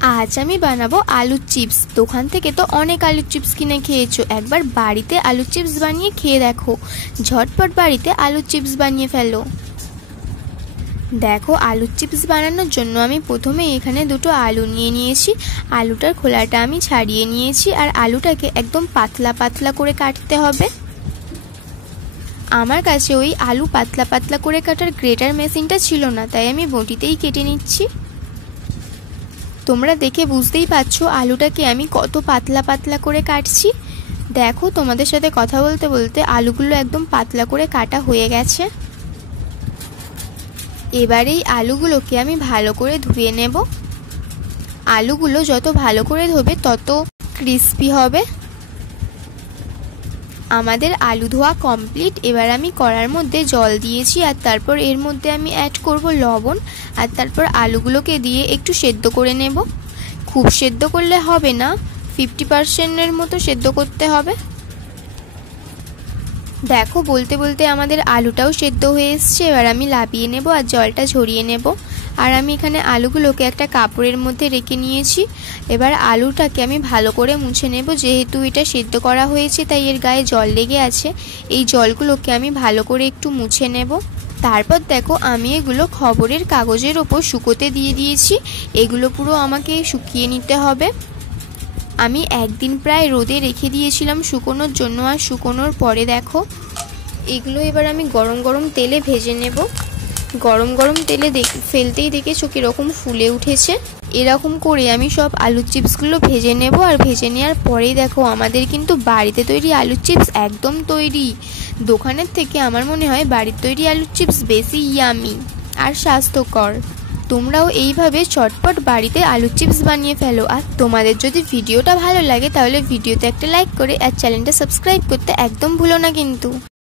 আজ আমি বানাবো আলুর চিপস। দোকান থেকে তো অনেক আলুর চিপস কিনে খেয়েছো, একবার বাড়িতে আলুর চিপস বানিয়ে খেয়ে দেখো। ঝটপট বাড়িতে আলুর চিপস বানিয়ে ফেলো। দেখো, আলুর চিপস বানানোর জন্য আমি প্রথমে এখানে দুটো আলু নিয়ে নিয়েছি। আলুটার খোলাটা আমি ছাড়িয়ে নিয়েছি, আর আলুটাকে একদম পাতলা পাতলা করে কাটতে হবে। আমার কাছে ওই আলু পাতলা পাতলা করে কাটার গ্রেটার মেশিনটা ছিল না, তাই আমি বটিতেই কেটে নিচ্ছি। তোমরা দেখে বুঝতেই পারছো আলুটাকে আমি কত পাতলা পাতলা করে কাটছি। দেখো, তোমাদের সাথে কথা বলতে বলতে আলুগুলো একদম পাতলা করে কাটা হয়ে গেছে। এবার এই আলুগুলোকে আমি ভালো করে ধুয়ে নেব। আলুগুলো যত ভালো করে ধোবে তত ক্রিস্পি হবে। আমাদের আলু ধোয়া কমপ্লিট। এবার আমি কড়ার মধ্যে জল দিয়েছি, আর তারপর এর মধ্যে আমি অ্যাড করব লবণ, আর তারপর আলুগুলোকে দিয়ে একটু সেদ্ধ করে নেব। খুব সেদ্ধ করলে হবে না, 50%-এর মতো সেদ্ধ করতে হবে। দেখো, বলতে বলতে আমাদের আলুটাও সেদ্ধ হয়ে এসছে। এবার আমি লাবিয়ে নেব আর জলটা ঝরিয়ে নেব। আর আমি এখানে আলুগুলোকে একটা কাপড়ের মধ্যে রেখে নিয়েছি। এবার আলুটাকে আমি ভালো করে মুছে নেব। যেহেতু এটা সেদ্ধ করা হয়েছে তাই এর গায়ে জল লেগে আছে। এই জলগুলোকে আমি ভালো করে একটু মুছে নেব। তারপর দেখো, আমি এগুলো খবরের কাগজের ওপর শুকোতে দিয়ে দিয়েছি। এগুলো পুরো আমাকে শুকিয়ে নিতে হবে। আমি একদিন প্রায় রোদে রেখে দিয়েছিলাম শুকোনোর জন্য, আর শুকোনোর পরে দেখো এগুলো এবার আমি গরম গরম তেলে ভেজে নেব। গরম গরম তেলে ফেলতেই দেখেছো কীরকম ফুলে উঠেছে। এরকম করে আমি সব আলুর চিপসগুলো ভেজে নেব। আর ভেজে নেওয়ার পরেই দেখো আমাদের কিন্তু বাড়িতে তৈরি আলুর চিপস একদম তৈরি। দোকানের থেকে আমার মনে হয় বাড়ির তৈরি আলুর চিপস বেশি ইয়ামি আর স্বাস্থ্যকর। তোমরাও এইভাবে চটপট বাড়িতে আলুর চিপস বানিয়ে ফেলো। আর তোমাদের যদি ভিডিওটা ভালো লাগে তাহলে ভিডিওতে একটা লাইক করে আর চ্যানেলটা সাবস্ক্রাইব করতে একদম ভুলো না কিন্তু।